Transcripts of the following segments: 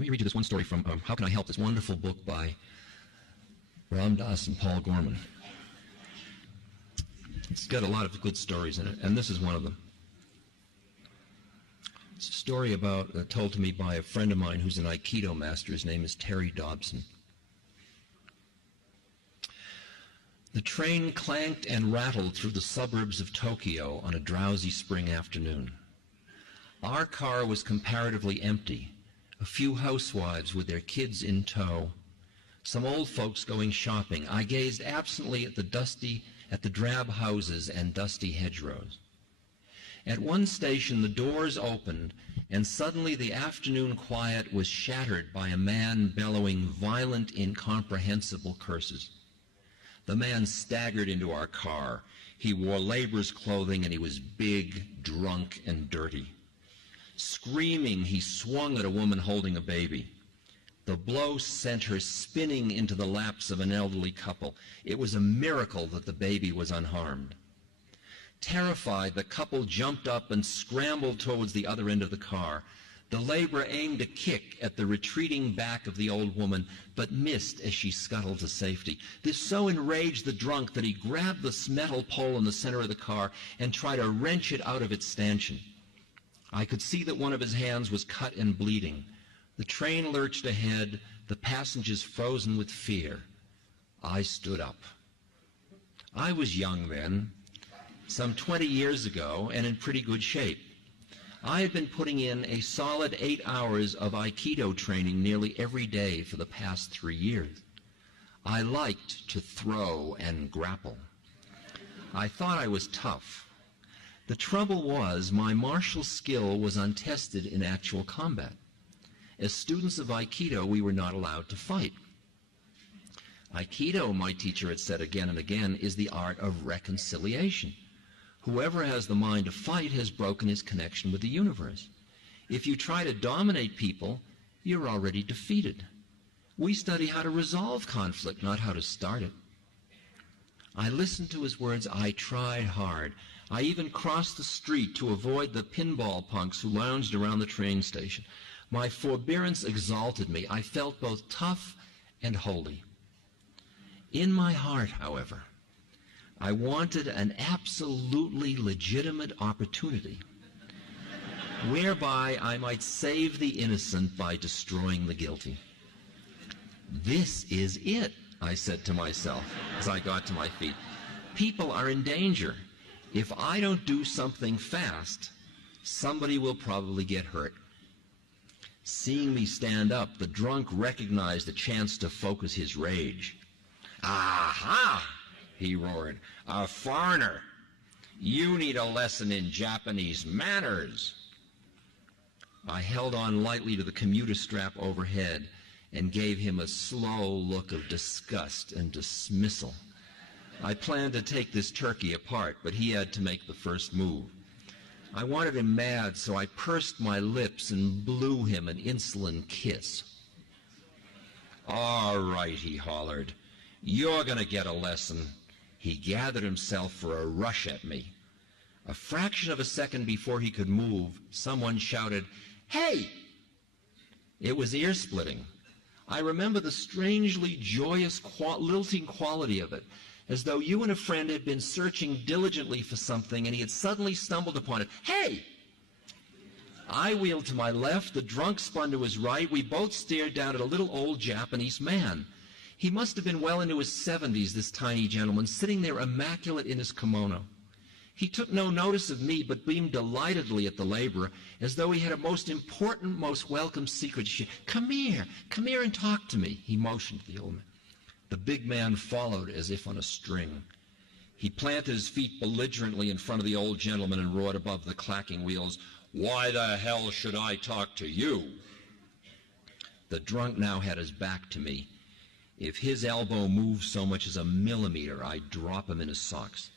Let me read you this one story from How Can I Help, this wonderful book by Ram Dass and Paul Gorman. It's got a lot of good stories in it, and this is one of them. It's a story told to me by a friend of mine who's an Aikido master. His name is Terry Dobson. The train clanked and rattled through the suburbs of Tokyo on a drowsy spring afternoon. Our car was comparatively empty, a few housewives with their kids in tow, some old folks going shopping. I gazed absently at the drab houses and dusty hedgerows. At one station, the doors opened, and suddenly the afternoon quiet was shattered by a man bellowing violent, incomprehensible curses. The man staggered into our car. He wore laborer's clothing, and he was big, drunk, and dirty. Screaming, he swung at a woman holding a baby. The blow sent her spinning into the laps of an elderly couple. It was a miracle that the baby was unharmed. Terrified, the couple jumped up and scrambled towards the other end of the car. The laborer aimed a kick at the retreating back of the old woman, but missed as she scuttled to safety. This so enraged the drunk that he grabbed the metal pole in the center of the car and tried to wrench it out of its stanchion. I could see that one of his hands was cut and bleeding. The train lurched ahead, the passengers frozen with fear. I stood up. I was young then, some 20 years ago, and in pretty good shape. I had been putting in a solid 8 hours of Aikido training nearly every day for the past 3 years. I liked to throw and grapple. I thought I was tough. The trouble was, my martial skill was untested in actual combat. As students of Aikido, we were not allowed to fight. Aikido, my teacher had said again and again, is the art of reconciliation. Whoever has the mind to fight has broken his connection with the universe. If you try to dominate people, you're already defeated. We study how to resolve conflict, not how to start it. I listened to his words. I tried hard. I even crossed the street to avoid the pinball punks who lounged around the train station. My forbearance exalted me. I felt both tough and holy. In my heart, however, I wanted an absolutely legitimate opportunity whereby I might save the innocent by destroying the guilty. This is it, I said to myself as I got to my feet. People are in danger. If I don't do something fast, somebody will probably get hurt. Seeing me stand up, the drunk recognized a chance to focus his rage. Aha! He roared. A foreigner! You need a lesson in Japanese manners. I held on lightly to the commuter strap overhead and gave him a slow look of disgust and dismissal. I planned to take this turkey apart, but he had to make the first move. I wanted him mad, so I pursed my lips and blew him an insolent kiss. All right, he hollered. You're going to get a lesson. He gathered himself for a rush at me. A fraction of a second before he could move, someone shouted, "Hey!" It was ear-splitting. I remember the strangely joyous, lilting quality of it, as though you and a friend had been searching diligently for something and he had suddenly stumbled upon it. Hey! I wheeled to my left, the drunk spun to his right. We both stared down at a little old Japanese man. He must have been well into his 70s, this tiny gentleman, sitting there immaculate in his kimono. He took no notice of me, but beamed delightedly at the laborer, as though he had a most important, most welcome secret. Come here and talk to me, he motioned to the old man. The big man followed as if on a string. He planted his feet belligerently in front of the old gentleman and roared above the clacking wheels, "Why the hell should I talk to you?" The drunk now had his back to me. If his elbow moved so much as a millimeter, I'd drop him in his socks.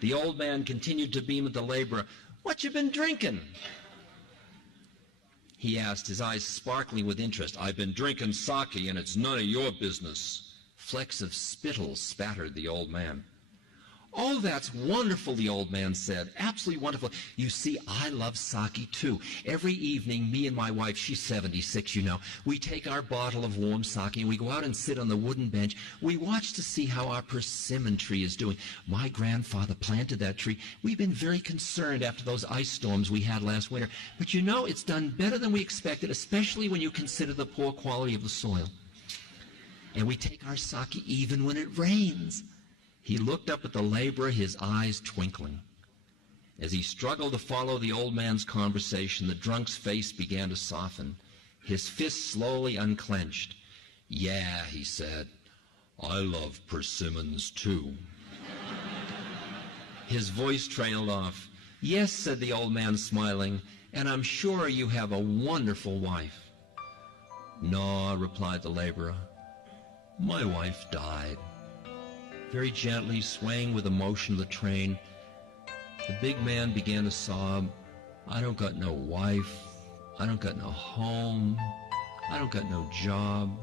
The old man continued to beam at the laborer. "What you been drinking?" He asked, his eyes sparkling with interest. "I've been drinking sake, and it's none of your business." Flecks of spittle spattered the old man. "Oh, that's wonderful," the old man said. "Absolutely wonderful. You see, I love sake too. Every evening, me and my wife, she's 76, you know, we take our bottle of warm sake and we go out and sit on the wooden bench. We watch to see how our persimmon tree is doing. My grandfather planted that tree. We've been very concerned after those ice storms we had last winter. But you know, it's done better than we expected, especially when you consider the poor quality of the soil. And we take our sake even when it rains." He looked up at the laborer, his eyes twinkling. As he struggled to follow the old man's conversation, the drunk's face began to soften. His fist slowly unclenched. "Yeah," he said, "I love persimmons too." His voice trailed off. "Yes," said the old man, smiling, "and I'm sure you have a wonderful wife." "No," replied the laborer, "my wife died." Very gently, swaying with the motion of the train, the big man began to sob. "I don't got no wife. I don't got no home. I don't got no job.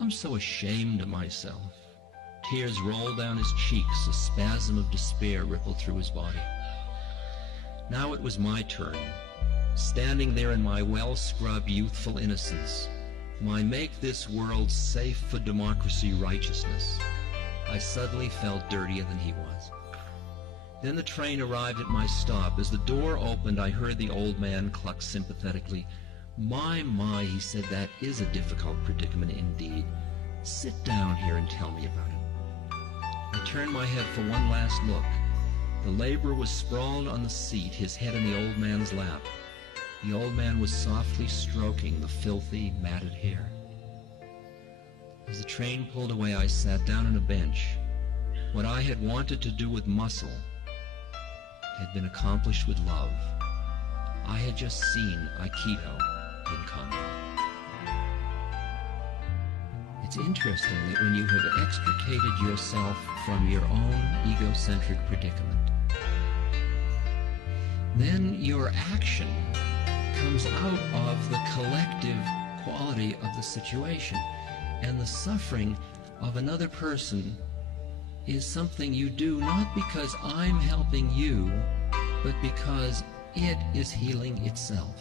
I'm so ashamed of myself." Tears rolled down his cheeks. A spasm of despair rippled through his body. Now it was my turn, standing there in my well-scrubbed youthful innocence, my make this world safe for democracy righteousness. I suddenly felt dirtier than he was. Then the train arrived at my stop. As the door opened, I heard the old man cluck sympathetically. My, he said, "that is a difficult predicament indeed. Sit down here and tell me about it." I turned my head for one last look. The laborer was sprawled on the seat, his head in the old man's lap. The old man was softly stroking the filthy, matted hair. As the train pulled away, I sat down on a bench. What I had wanted to do with muscle had been accomplished with love. I had just seen Aikido in combat. It's interesting that when you have extricated yourself from your own egocentric predicament, then your action comes out of the collective quality of the situation. And the suffering of another person is something you do not because I'm helping you, but because it is healing itself.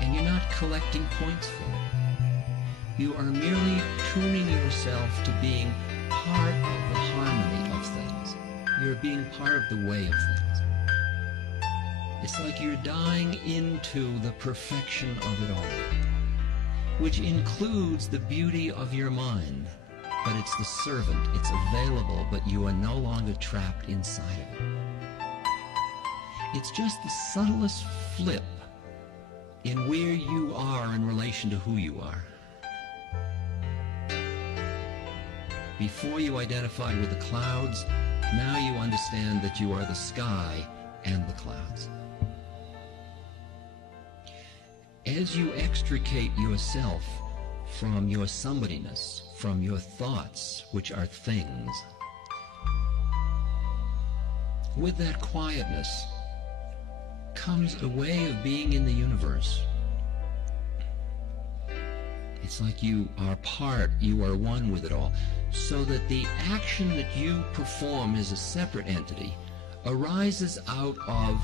And you're not collecting points for it. You are merely tuning yourself to being part of the harmony of things. You're being part of the way of things. It's like you're dying into the perfection of it all, which includes the beauty of your mind, but it's the servant, it's available, but you are no longer trapped inside of it. It's just the subtlest flip in where you are in relation to who you are. Before you identified with the clouds, now you understand that you are the sky and the clouds. As you extricate yourself from your somebodyness, from your thoughts, which are things, with that quietness comes a way of being in the universe. It's like you are part, you are one with it all, so that the action that you perform as a separate entity arises out of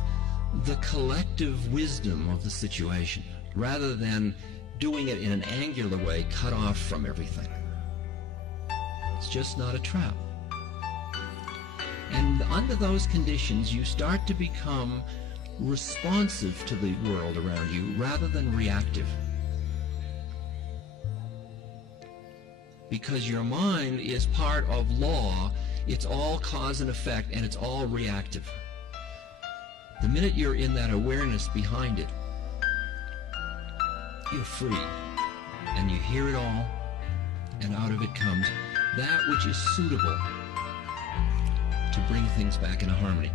the collective wisdom of the situation, rather than doing it in an angular way, cut off from everything. It's just not a trap. And under those conditions, you start to become responsive to the world around you rather than reactive. Because your mind is part of law, it's all cause and effect, and it's all reactive. The minute you're in that awareness behind it, you're free, and you hear it all, and out of it comes that which is suitable to bring things back into harmony.